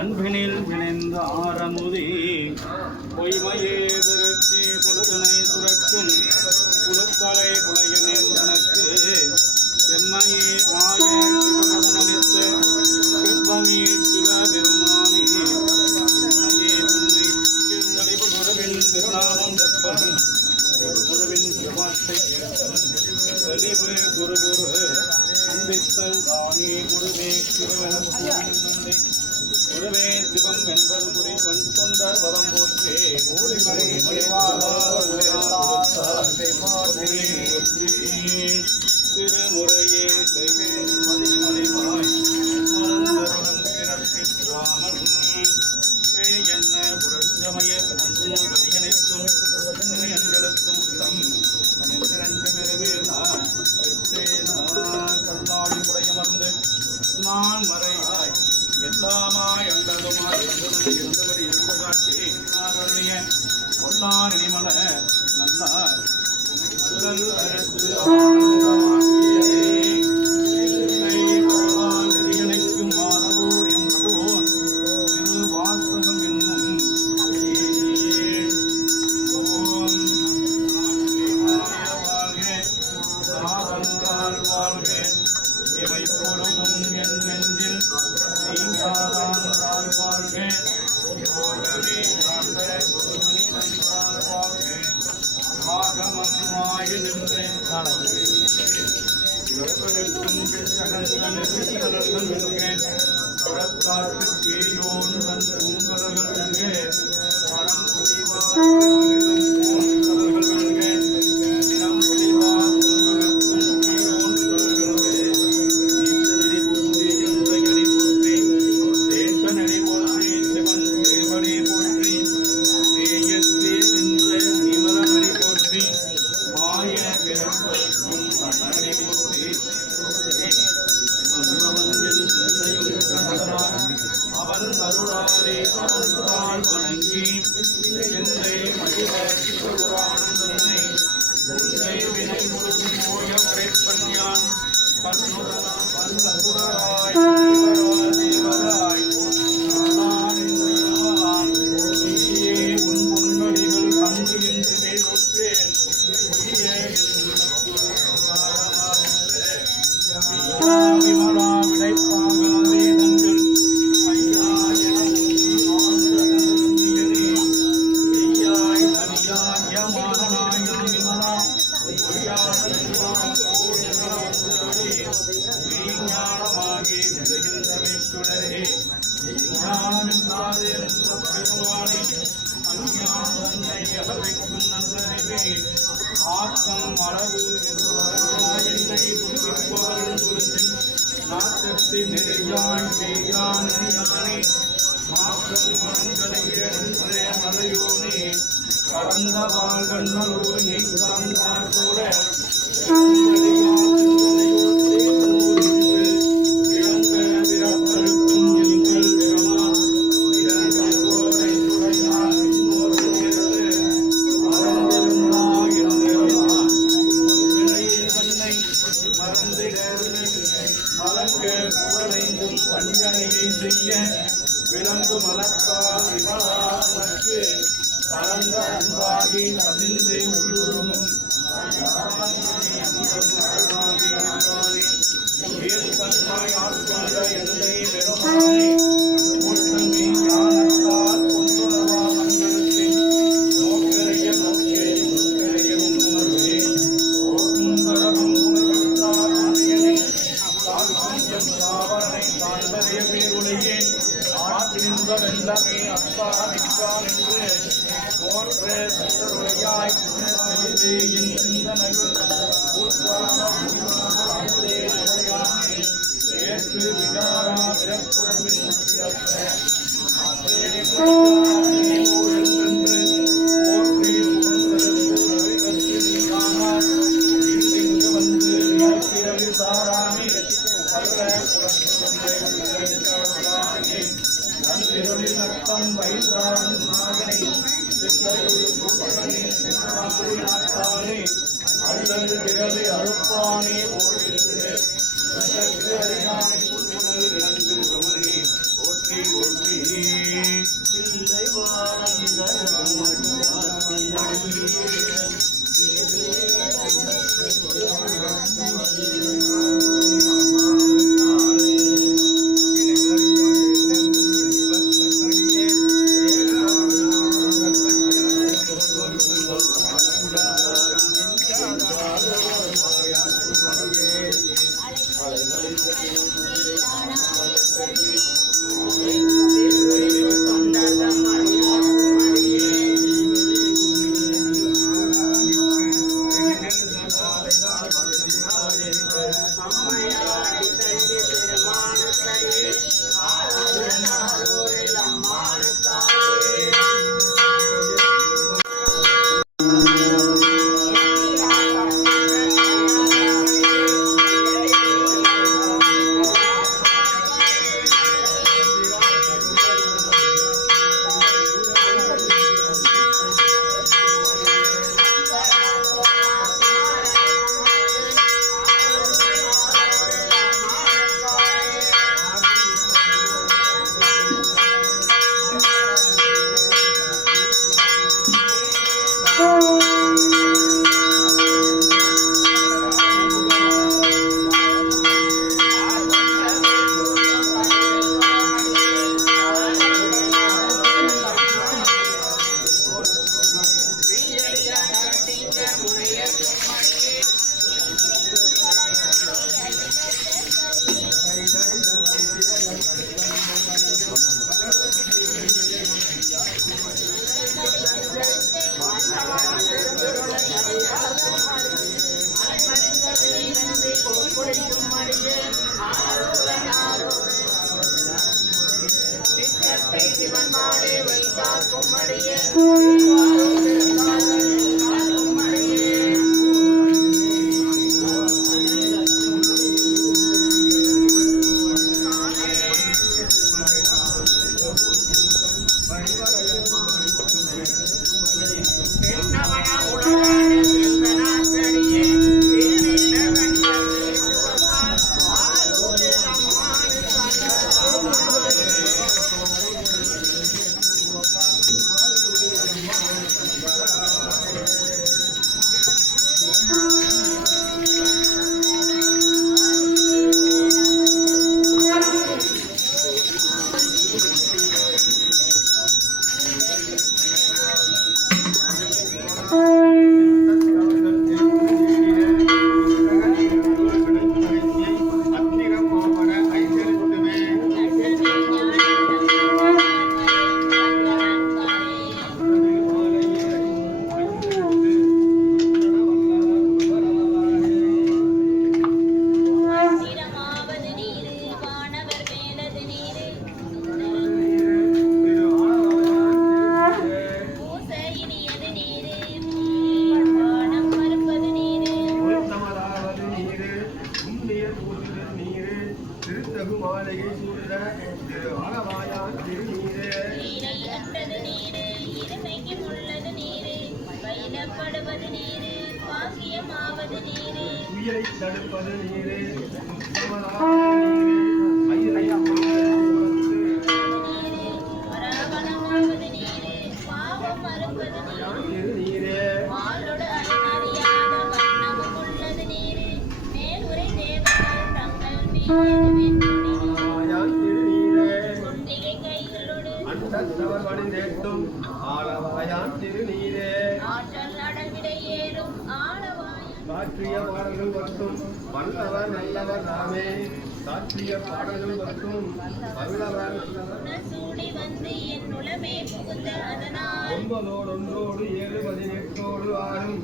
அன்பினில் விளைந்த ஆரமுதே பொய்மையே பிறக்கே பொழுதனை சுரக்கும் புழுக்களை புலையனின் தனக்கு செம்மையே ஆய சிவமணித்த செல்வமே சிவபெருமானே செம்மையே புன்னை அறிவு குருவின் திருநாமம் தப்பன் அறிவு குருவின் திருவார்த்தை தெளிவு குரு குரு அன்பித்தல் தானே குருவே சிவனே குருவே சிவம் என்பது குறிவன் தொண்டர் வரம் போற்றே திருமுறையே மதிமலைவாய் மறந்தருடன் பிறப்பிற்றாமல் என்ன புரட்சமய கதிகனைத்தும் அஞ்சலுக்கும் தம் இரண்டு பெருமேனார் கருணாடி முறையமர்ந்து நான் மறையாய் எல்லாமாய் அல்லதுமாய் இருந்தபடி இருந்த காட்டி ஆரணிய கொண்டான் இனிமல நல்லார் அல்லல் அரசு நெறியணைக்கும் மாணவோர் என்போன் திருவாசகம் என்னும் வாழ்க சாதந்தால் வாழ்க இவை பொழுதும் என் நெஞ்சில் நீங்காதால் வாழ்க யோகமே வாழ்க குருமணி நன்றால் வாழ்க ஆகமமாய் நின்றேன் இவர்களுக்கும் பெற்றகங்கள் வெல்கேன் கடற்காற்றுக்கு யோன் தன் பூங்கலர்கள் வெல்கே பரம் புரிவார்கள் வெல்கே நிறம் புரிவார் விலங்கு மலத்தால் விமலாமற்கு கலந்த அன்பாகி பதிந்து உள்ளுரும் தன்மாய் ஆட்கொண்ட எந்தை பெருமானை கூட்டமே ஞானத்தால் கொண்டுணவா மண்டலத்தின் நோக்கரைய நோக்கே நோக்கரைய உணர்வே ஓக்கும் தரவும் உணர்த்தால் ஆணையனை தாழ்ச்சியம் சாவனை தாழ்வரைய பேருடைய ஆற்றிந்த வெள்ளமே அப்பா நிற்கான் என்று போற்ற பெற்றருடையாய் தெளிவேயின் சிந்தனைகள் ஏற்று விகாரா பிறப்புறவின் வந்து சாராமி நன்றிரொளி நட்டம் வைத்தாலும் நாகனை நாட்டானே அல்லது விரலை அறுப்பானே அறியாமை போற்றி போற்றி மாளிகை சூழ்ந்த ஆலவாயான் திருநீரே நீரையற்றது நீரு இருமைக்கும் உள்ளது நீரு வைரப்படுவது நீரு பாக்கியமாவது நீரு உயிரை தடுப்பது நீரே பராபணமாவது நீரு பாவம் மறுப்பது நீரு மாலோடு அறியாத வண்ணமும் உள்ளது நீரு மேலுரை தேவர்கள் தங்கள் மீது கொண்டிகை கைகளோடு ஆளவாயான் திருநீரே ஆற்றல் அடவிடை ஏறும் ஆளவாயான் சாற்றிய பாடல்கள் வர்க்கும் வல்லவர் நல்லவர் நாமே சாற்றிய பாடல்கள் வர்க்கும் வல்லவர் நல்லவர் சூடி வந்து என் உளமே புகுந்த அதனால் 9 ஒன்றோடு 7 18 ஆறும்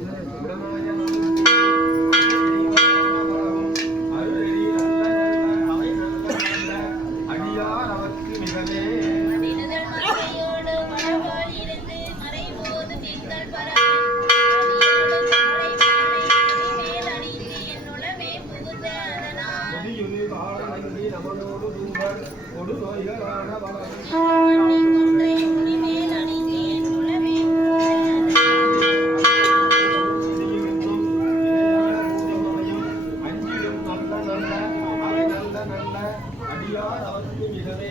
அடியார் அவர்க்கு மிகவே மதிலுதல் மறையோடு மழவால் இருந்து மறைபோது திங்கள் பரவல் மேல் அணிந்து என் உளமே புகுந்த அதனால் முடியுது காலங்கி நமனோடு தூவர் கொடு நோய்களான பலம் மண்ணி கொன்றை முடிமேல் அணிந்து என் உளமே புகுந்த அஞ்சிடும் நல்ல நல்ல அவை நல்ல நல்ல அடியார் அவர்க்கு மிகவே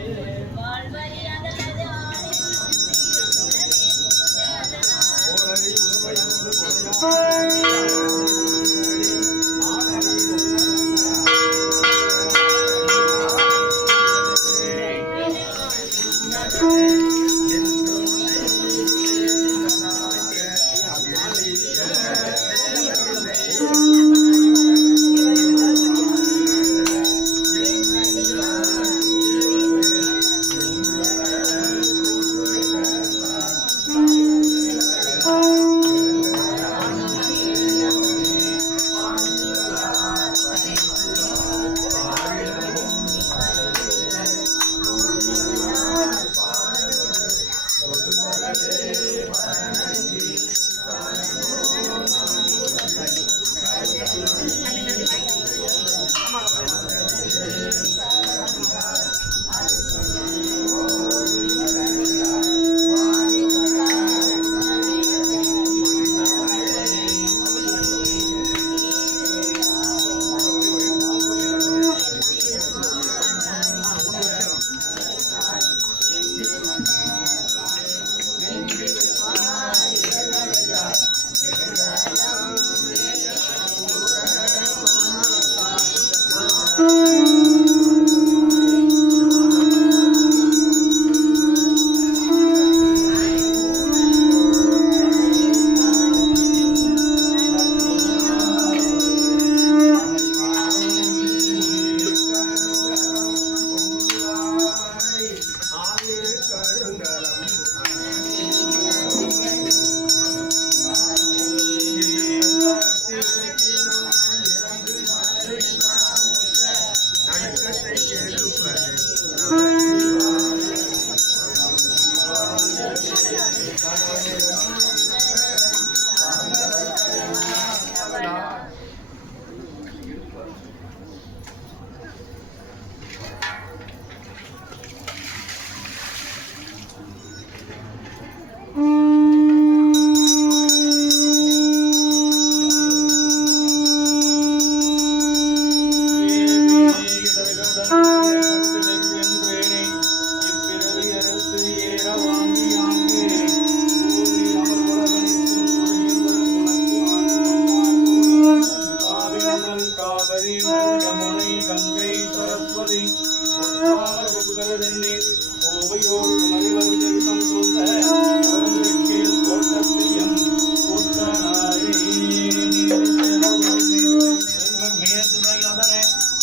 வாழ்வரி அதலது ஆணை என் உளமே புகுந்த அதனால் ஓரடி உருவையோடு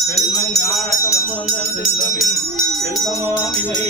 செல்வஞான சம்பந்தன் செந்தமிழ் செல்வமாமிவை